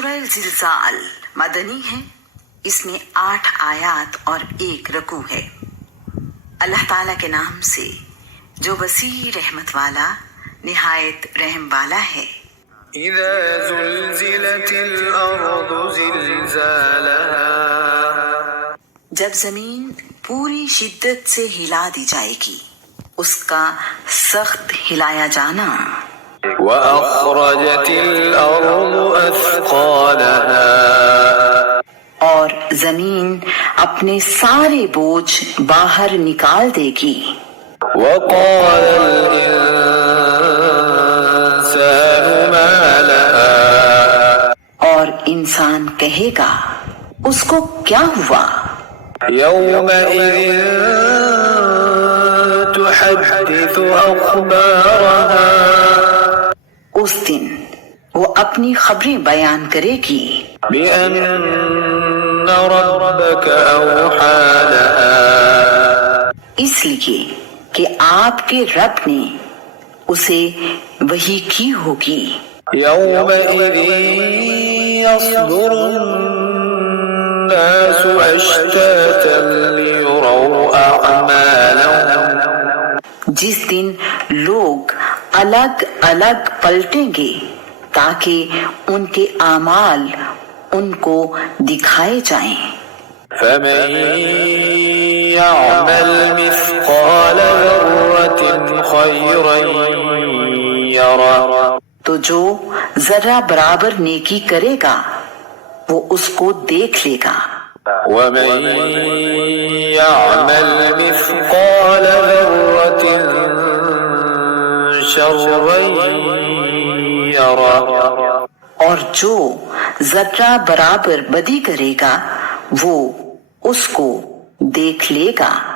سورہ زلزال مدنی ہے، اس میں 8 آیات اور 1 رکوع ہے۔ اللہ تعالیٰ کے نام سے جو وسیع رحمت والا نہایت رحم والا ہے۔ اذا زلزلت الارض زلزالها، جب زمین پوری شدت سے ہلا دی جائے گی، اس کا سخت ہلایا جانا۔ واخرجت الارض اثقالها، اور زمین اپنے سارے بوجھ باہر نکال دے گی۔ وقال الانسان ما لها، اور انسان کہے گا اس کو کیا ہوا؟ يومئذ تحدث اخبارها، اس دن وہ اپنی خبریں بیان کرے گی۔ بأن ربك أوحى لها، اس لیے کہ آپ کے رب نے اسے وحی کی ہوگی۔ يومئذ يصدر الناس أشتاتا ليروا أعمالهم، جس دن لوگ الگ الگ پلٹیں گے تاکہ ان کے اعمال ان کو دکھائے جائیں۔ فمن يعمل مثقال ذرة خيرا يره، تو جو ذرہ برابر نیکی کرے گا وہ اس کو دیکھ لے گا۔ ومن يعمل مثقال ذرة شرا يره، اور جو ذرہ برابر بدی کرے گا وہ اس کو دیکھ لے گا۔